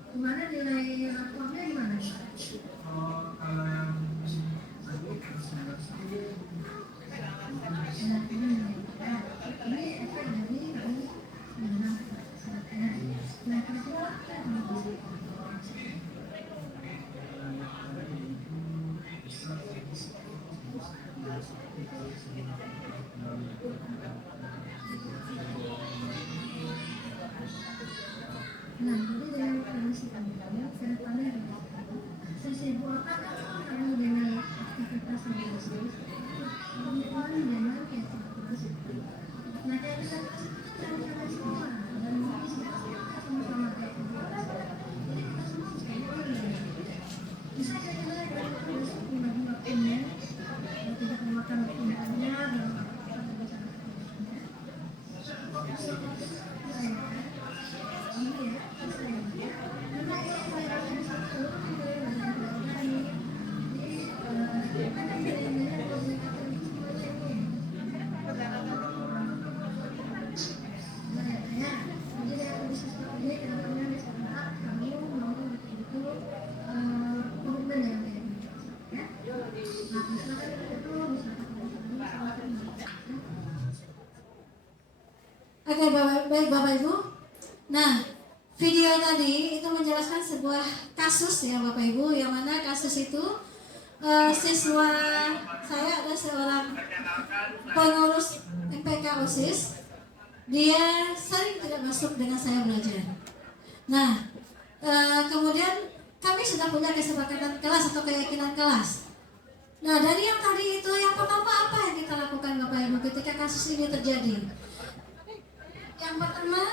Kemarin nilai rapornya gimana? Nah, jadi dengan kondisi kamu ke depannya sesibuk apa kamu dengan aktivitas yang serius kemudian memang kayak seperti nah kayak kita cari semua dan mungkin sama-sama kayak jadi kita semua kayaknya bisa jadi mereka besok membagi waktunya tidak memakan waktunya dan Oke, baik Bapak Ibu. Nah, video tadi itu menjelaskan sebuah kasus ya Bapak Ibu, yang mana kasus itu siswa saya ada seorang pengurus MPK OSIS, dia sering tidak masuk dengan saya belajar. Nah, kemudian kami sudah punya kesepakatan kelas atau keyakinan kelas. Nah, dari yang tadi itu, yang pertama apa yang kita lakukan Bapak Ibu ketika kasus ini terjadi? Yang pertama,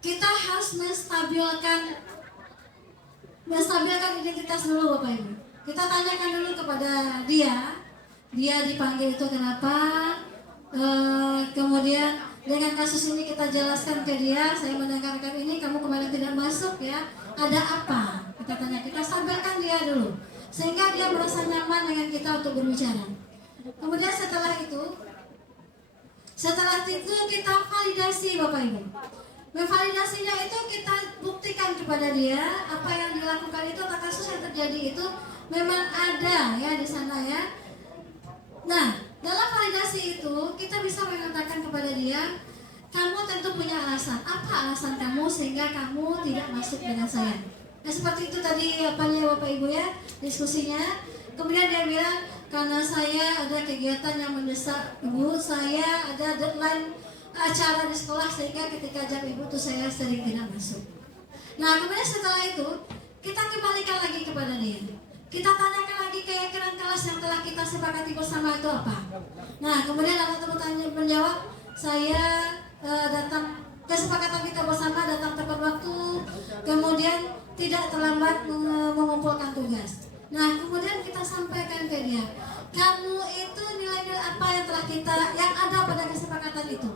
kita harus menstabilkan identitas dulu Bapak Ibu. Kita tanyakan dulu kepada dia dipanggil itu kenapa, kemudian dengan kasus ini kita jelaskan ke dia, saya mendengarkan ini kamu kemarin tidak masuk ya, ada apa? Kita stabilkan dia dulu, sehingga dia merasa nyaman dengan kita untuk berbicara. Kemudian setelah itu kita validasi Bapak Ibu. Memvalidasinya itu kita buktikan kepada dia apa yang dilakukan itu atau kasus yang terjadi itu memang ada ya di sana ya. Nah, dalam validasi itu kita bisa mengatakan kepada dia, kamu tentu punya alasan. Apa alasan kamu sehingga kamu tidak masuk dengan saya? Nah, seperti itu tadi apanya Bapak Ibu ya diskusinya. Kemudian dia bilang, karena saya ada kegiatan yang mendesak ibu, saya ada deadline acara di sekolah sehingga ketika jam ibu tuh saya sering tidak masuk. Nah, kemudian setelah itu kita kembalikan lagi kepada dia. Kita tanyakan lagi keyakinan kelas yang telah kita sepakati bersama itu apa. Nah, kemudian anak teman menjawab, saya datang, kesepakatan kita bersama datang tepat waktu, kemudian tidak terlambat mengumpulkan tugas. Nah, kemudian kita sampaikan ke dia, kamu itu nilai-nilai apa yang telah yang ada pada kesepakatan itu.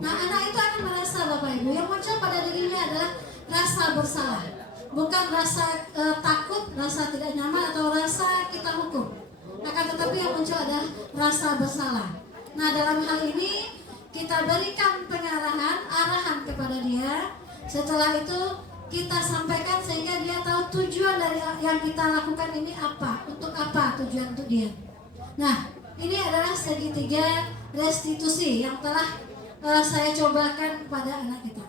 Nah, anak itu akan merasa Bapak Ibu, yang muncul pada dirinya adalah rasa bersalah, bukan rasa takut, rasa tidak nyaman atau rasa kita hukum. Akan tetapi yang muncul adalah rasa bersalah. Nah, dalam hal ini kita berikan arahan kepada dia. Setelah itu kita sampaikan sehingga dia tahu tujuan dari yang kita lakukan ini apa, untuk apa tujuan untuk dia. Nah, ini adalah segitiga restitusi yang telah saya cobakan kepada anak kita.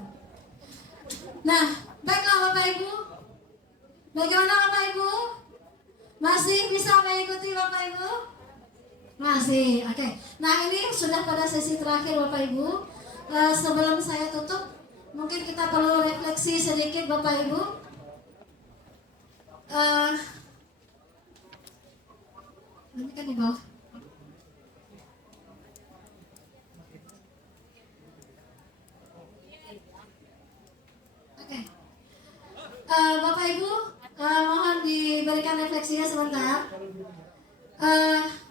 Nah, baiklah Bapak Ibu, bagaimana Bapak Ibu? Masih bisa mengikuti Bapak Ibu? Masih, oke. Nah, ini sudah pada sesi terakhir Bapak Ibu. Sebelum saya tutup, mungkin kita perlu refleksi sedikit Bapak Ibu. Eh, ini kan di bawah. Oke. Bapak Ibu, mohon diberikan refleksinya sebentar.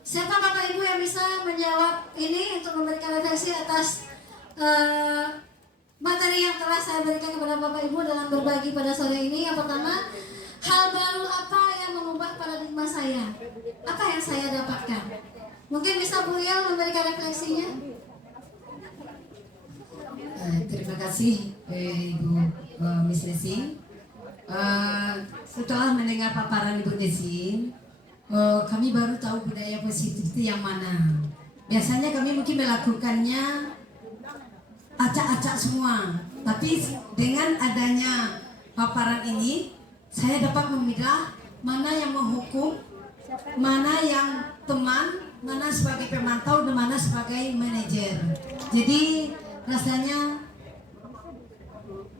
Siapa Bapak Ibu yang bisa menjawab ini untuk memberikan refleksi atas materi yang telah saya berikan kepada Bapak Ibu dalam berbagi pada sore ini? Yang pertama, hal baru apa yang mengubah paradigma saya? Apa yang saya dapatkan? Mungkin bisa Bu Il memberikan refleksinya? Terima kasih Ibu Miss Desi. Setelah mendengar paparan Ibu Desi, kami baru tahu budaya positif itu yang mana. Biasanya kami mungkin melakukannya acak-acak semua, tapi dengan adanya paparan ini, saya dapat memilah mana yang menghukum, mana yang teman, mana sebagai pemantau, dan mana sebagai manajer. Jadi rasanya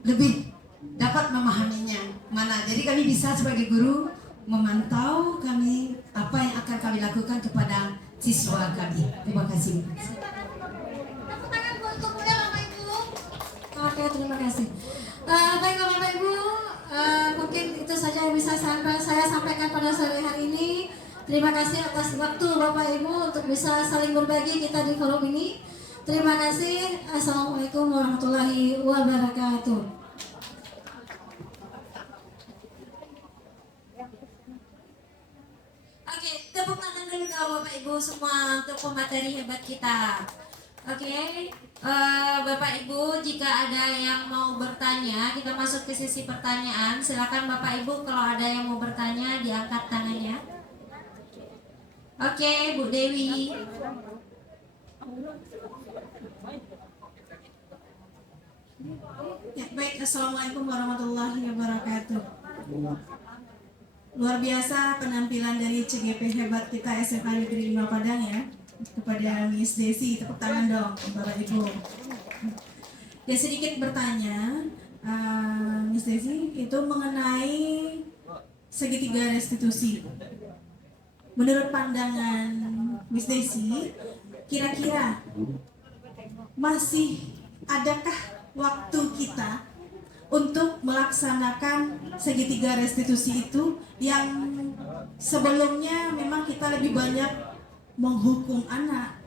lebih dapat memahaminya mana. Jadi kami bisa sebagai guru memantau kami apa yang akan kami lakukan kepada siswa kami. Terima kasih. Tepuk tangan untuk Bu Il, Bapak Ibu. Oke, terima kasih. Baiklah Bapak Ibu, mungkin itu saja yang bisa saya sampaikan pada sore hari ini. Terima kasih atas waktu Bapak Ibu untuk bisa saling berbagi kita di forum ini. Terima kasih. Assalamualaikum warahmatullahi wabarakatuh. Oke, tepuk tangan dulu dong Bapak Ibu semua untuk pemateri hebat kita. Oke, Bapak Ibu, jika ada yang mau bertanya, kita masuk ke sesi pertanyaan. Silakan Bapak Ibu, kalau ada yang mau bertanya, diangkat tangannya. Oke, Bu Dewi. Ya, baik, Assalamualaikum warahmatullahi wabarakatuh. Luar biasa penampilan dari CGP hebat kita SMA Negeri 5 Padang ya. Kepada Miss Desi, tepuk tangan dong Bapak Ibu. Ya, sedikit bertanya, Miss Desi, itu mengenai segitiga restitusi. Menurut pandangan Miss Desi, kira-kira masih adakah waktu kita untuk melaksanakan segitiga restitusi itu yang sebelumnya memang kita lebih banyak menghukum anak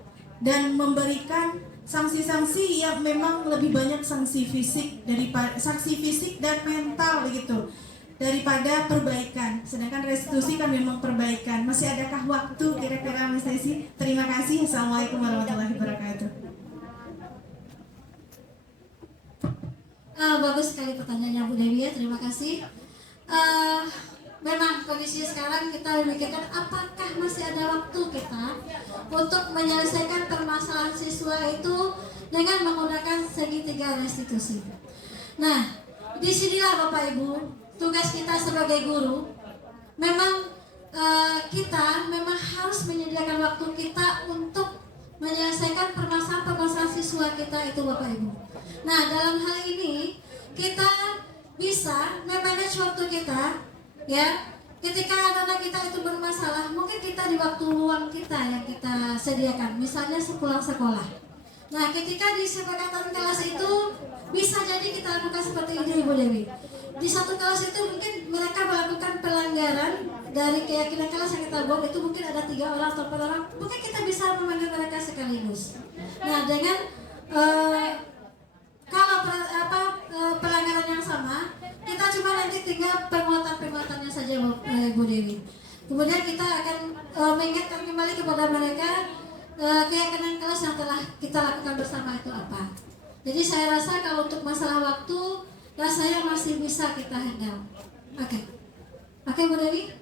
dan memberikan sanksi-sanksi yang memang lebih banyak sanksi fisik daripada sanksi fisik dan mental begitu daripada perbaikan. Sedangkan restitusi kan memang perbaikan. Masih adakah waktu kira-kira Miss Desi? Terima kasih. Assalamualaikum warahmatullahi wabarakatuh. Bagus sekali pertanyaannya Bu Dewi ya, terima kasih. Memang kondisi sekarang kita memikirkan apakah masih ada waktu kita untuk menyelesaikan permasalahan siswa itu dengan menggunakan segitiga restitusi. Nah, disinilah Bapak Ibu, tugas kita sebagai guru, memang kita memang harus menyediakan waktu kita untuk menyelesaikan permasalahan siswa kita itu Bapak Ibu. Nah, dalam hal ini kita bisa memanage waktu kita ya. Ketika anak-anak kita itu bermasalah, mungkin kita di waktu luang kita yang kita sediakan, misalnya sepulang sekolah. Nah, ketika di sepakatan kelas itu bisa jadi kita lakukan seperti ini Ibu Dewi. Di satu kelas itu mungkin mereka melakukan pelanggaran dari keyakinan kelas yang kita buat itu mungkin ada 3 orang atau 4 orang, mungkin kita bisa memanggil mereka sekaligus. Nah, dengan kalau pelanggaran yang sama, kita cuma nanti tinggal penguatan-penguatannya saja Bu Dewi. Kemudian kita akan mengingatkan kembali kepada mereka keyakinan kelas yang telah kita lakukan bersama itu apa. Jadi saya rasa kalau untuk masalah waktu, rasanya masih bisa kita handle. Oke Bu Dewi?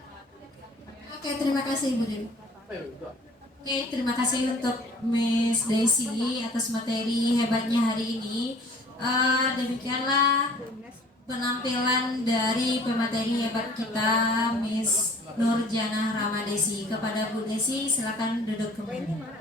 Oke, terima kasih Bu Dewi. Oke, terima kasih untuk Miss Desi atas materi hebatnya hari ini. Demikianlah penampilan dari pemateri hebat kita, Miss Nurjanah Ramadesi. Kepada Bu Desi, silakan duduk kembali.